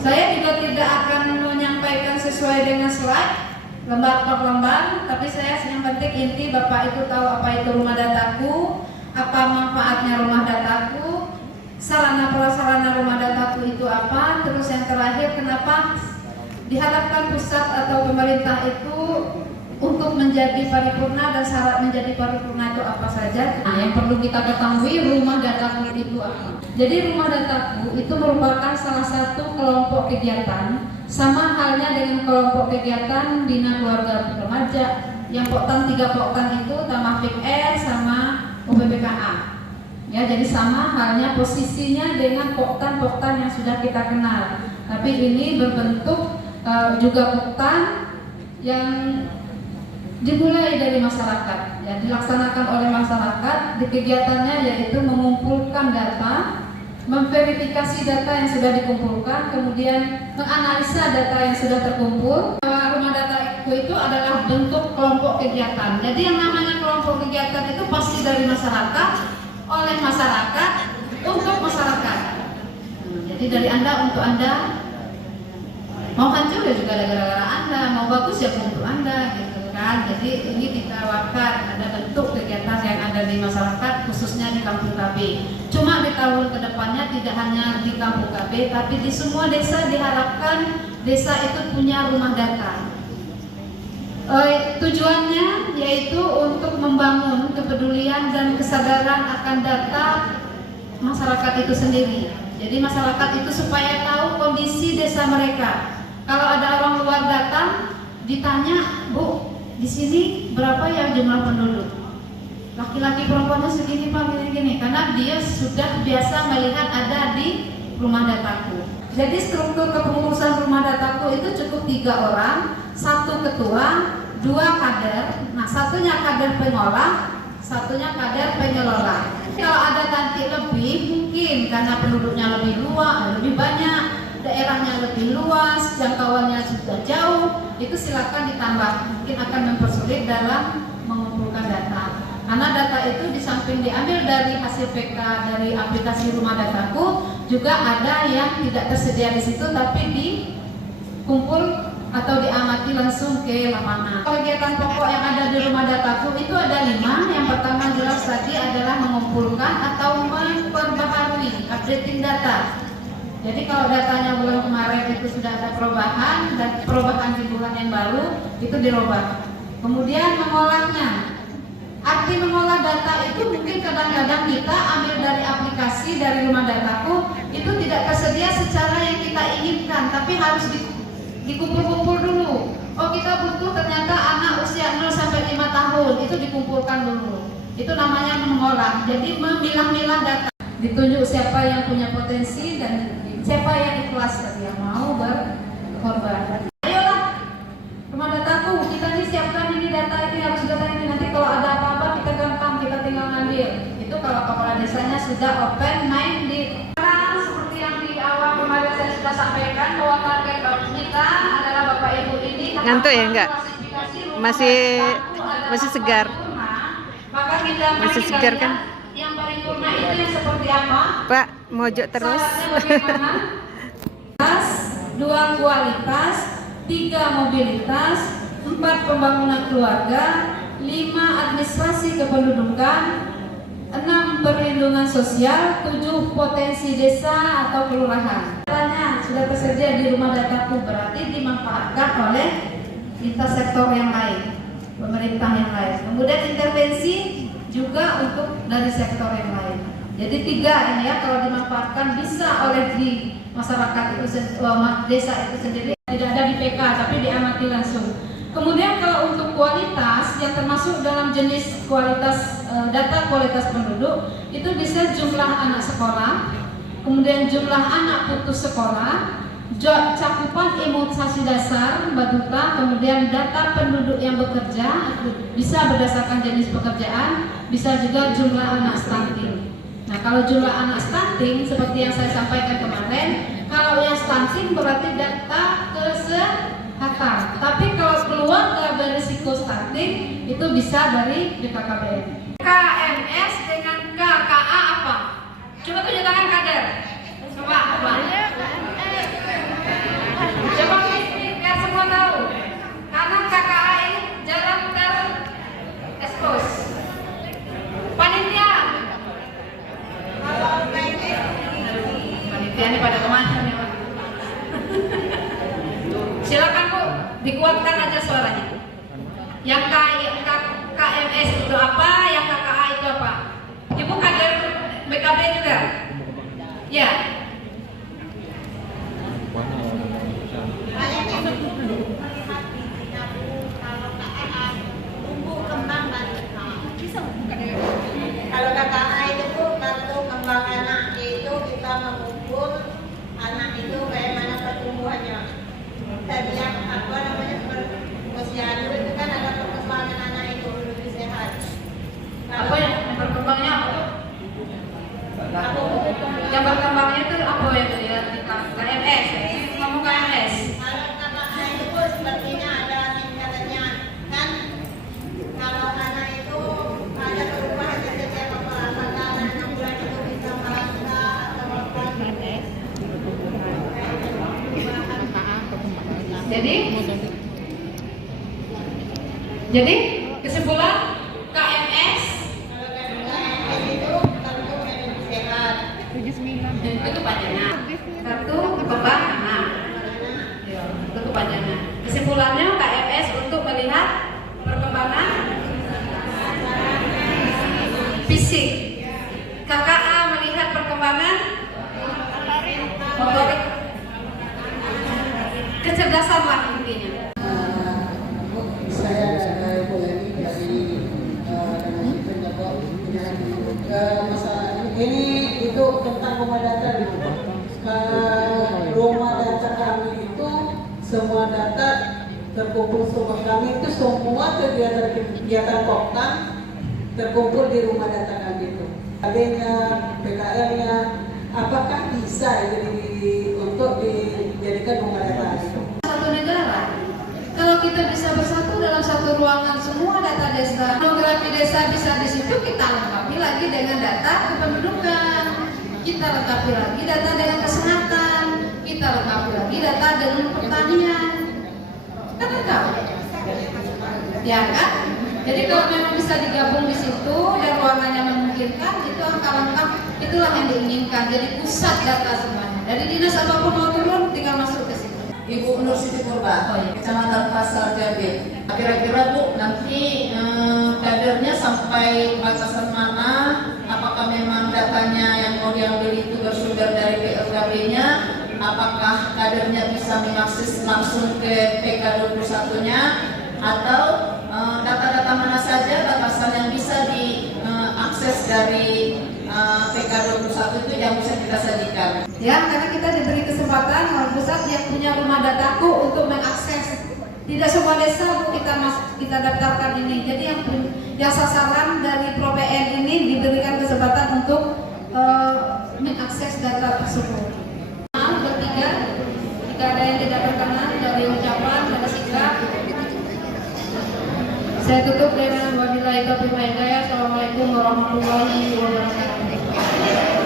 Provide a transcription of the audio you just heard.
Saya juga tidak akan menyampaikan sesuai dengan slide lembar per lembar, tapi saya yang penting inti Bapak itu tahu apa itu rumah dataku, apa manfaatnya rumah dataku, sarana prasarana rumah dataku itu apa, terus yang terakhir kenapa diharapkan pusat atau pemerintah itu untuk menjadi paripurna dan syarat menjadi paripurna itu apa saja. Nah, yang perlu kita ketahui rumah dataku itu apa. Jadi rumah dataku itu merupakan salah satu kelompok kegiatan, sama halnya dengan kelompok kegiatan Bina Keluarga Remaja yang poktan 3 poktan itu Tamafik R sama UPPKA. Ya, jadi sama halnya posisinya dengan poktan-poktan yang sudah kita kenal. Tapi ini berbentuk juga poktan yang dimulai dari masyarakat, ya, dilaksanakan oleh masyarakat. Di kegiatannya yaitu mengumpulkan data, memverifikasi data yang sudah dikumpulkan, kemudian menganalisa data yang sudah terkumpul. Rumah data itu adalah bentuk kelompok kegiatan. Jadi yang namanya kelompok kegiatan itu pasti dari masyarakat, oleh masyarakat, untuk masyarakat. Jadi dari Anda untuk Anda, mau hancur ya juga gara-gara Anda, mau bagus ya untuk Anda, gitu. Jadi ini ditawarkan ada bentuk kegiatan yang ada di masyarakat, khususnya di Kampung KB. Cuma di tahun kedepannya tidak hanya di Kampung KB, tapi di semua desa diharapkan desa itu punya rumah data. Tujuannya yaitu untuk membangun kepedulian dan kesadaran akan data masyarakat itu sendiri. Jadi masyarakat itu supaya tahu kondisi desa mereka. Kalau ada orang luar datang, ditanya, Bu, di sini berapa ya jumlah penduduk? Laki-laki perempuannya segini Pak, gini-gini. Karena dia sudah biasa melihat ada di rumah dataku. Jadi struktur kepengurusan rumah dataku itu cukup 3 orang, 1 ketua, 2 kader. Nah, satunya kader pengolah, satunya kader pengelola. Kalau ada nanti lebih, mungkin karena penduduknya lebih luas, lebih banyak, daerahnya lebih luas, jangkauannya sudah jauh, itu silakan ditambah. Mungkin akan mempersulit dalam mengumpulkan data. Karena data itu di samping diambil dari hasil PK dari aplikasi rumah dataku, juga ada yang tidak tersedia di situ tapi dikumpul atau diamati langsung ke lapangan. Kegiatan pokok yang ada di rumah dataku itu ada 5. Yang pertama jelas tadi adalah mengumpulkan atau memperbaharui, updating data. Jadi kalau datanya bulan kemarin itu sudah ada perubahan dan perubahan di bulan yang baru itu dirubah. Kemudian mengolahnya. Arti mengolah data itu mungkin kadang-kadang kita ambil dari aplikasi dari rumah dataku itu tidak tersedia secara yang kita inginkan, tapi harus dikumpul-kumpul dulu. Oh, kita butuh ternyata anak usia 0 sampai 5 tahun, itu dikumpulkan dulu. Itu namanya mengolah. Jadi memilah-milah data. Ditunjuk siapa yang punya potensi dan siapa yang ikhlas tadi yang mau berkorban. Ayolah, rumah dataku, kita nih siapkan ini data ini, harus data ini. Nanti kalau ada apa-apa kita gampang, kita tinggal ngambil. Itu kalau kepala desanya sudah open minded. Sekarang seperti yang di awal kemarin saya sudah sampaikan bahwa target kita adalah Bapak Ibu ini. Ngantuk ya enggak? Masih segar. Maka kita masih segar kan? Yang paripurna itu yang seperti apa? Pak, mojok terus. 2 kualitas, 3 mobilitas, 4 pembangunan keluarga, 5 administrasi kependudukan, 6 perlindungan sosial, 7 potensi desa atau kelurahan. Datanya sudah tersedia di rumah dataku, berarti dimanfaatkan oleh lintas sektor yang lain, pemerintah yang lain. Kemudian intervensi juga untuk dari sektor yang lain. Jadi 3 ini ya, kalau dimanfaatkan bisa oleh di masyarakat itu desa itu sendiri, tidak ada di PK tapi diamati langsung. Kemudian kalau untuk kualitas yang termasuk dalam jenis kualitas data kualitas penduduk itu bisa jumlah anak sekolah, kemudian jumlah anak putus sekolah, cakupan imunisasi dasar Baduta, kemudian data penduduk yang bekerja bisa berdasarkan jenis pekerjaan, bisa juga jumlah anak stunting. Nah, kalau jumlah anak stunting seperti yang saya sampaikan kemarin, kalau yang stunting berarti data kesehatan. Tapi kalau keluarga berisiko stunting itu bisa dari BKKBN. KMS dengan KKA apa? Coba tunjuk tangan kader. Coba. macam-macam ya Pak. Silakan Bu, dikuatkan aja suaranya. Yang KMS itu apa, yang KKA itu apa? Ibu kader BKB juga? Ya. Kalau KKA itu kartu kembang anak itu kita mengukur anak itu bagaimana pertumbuhannya. Tadi yang apa namanya posyandu itu kan ada perkembangan anak itu lebih sehat. Apa yang berkembangnya apa? Yang berkembangnya itu apa yang dilihat di KMS? Ngomong KMS. Kalau KKA itu sepertinya ada tingkatannya kan. Kalau anak itu ada perubahan di setiap apakah anak 6 bulan itu bisa melangkah atau apa. Jadi kesimpulan KMS Kalau KKS itu tentu lebih sehat. itu panjangnya kartu kembang anak. Ya, itu kepanjangan. Kesimpulannya KMS untuk melihat perkembangan fisik. KKA melihat perkembangan motorik, kecerdasan lah intinya. Saya Bu Yani dari masalah ini itu tentang rumah data di rumah. Rumah data kami itu semua data terkumpul semua kami itu semua kegiatan Koptan terkumpul di rumah data kami itu. Adanya, PKL-nya, apakah bisa untuk dijadikan rumah data itu? Satu negara, kalau kita bisa bersatu dalam satu ruangan semua data desa, demografi desa bisa di situ, kita lengkapi lagi dengan data kependudukan, kita lengkapi lagi data dengan kesehatan, kita lengkapi lagi data dengan pertanian, kan lengkap, ya kan? Jadi kalau memang bisa digabung di situ dan ruangannya memungkinkan, itu angka lengkap, itulah yang diinginkan. Jadi pusat data semuanya. Dari dinas apapun mau turun, tinggal masuk ke situ. Ibu Nur Siti Purba, Kecamatan Pasar Jambi. Kira-kira Bu, nanti kadernya sampai batasan mana? Apakah memang datanya yang mau diambil itu bersumber dari PLKB-nya? Apakah kadernya bisa mengakses langsung ke PK21-nya? Atau data-data mana saja batasan yang bisa diakses dari PK21 itu yang bisa kita sajikan? Ya, karena kita diberi kesempatan oleh pusat yang punya rumah dataku untuk mengakses. Tidak semua desa Bu kita daftarkan ini. Jadi yang sasaran dari ProPN ini diberikan kesempatan untuk mengakses data tersebut. Bertiga, jika ada yang tidak berkenan dari ucapan dan sikap, saya tutup dengan wabillahi taufiq wal hidayah. Assalamualaikum warahmatullahi wabarakatuh.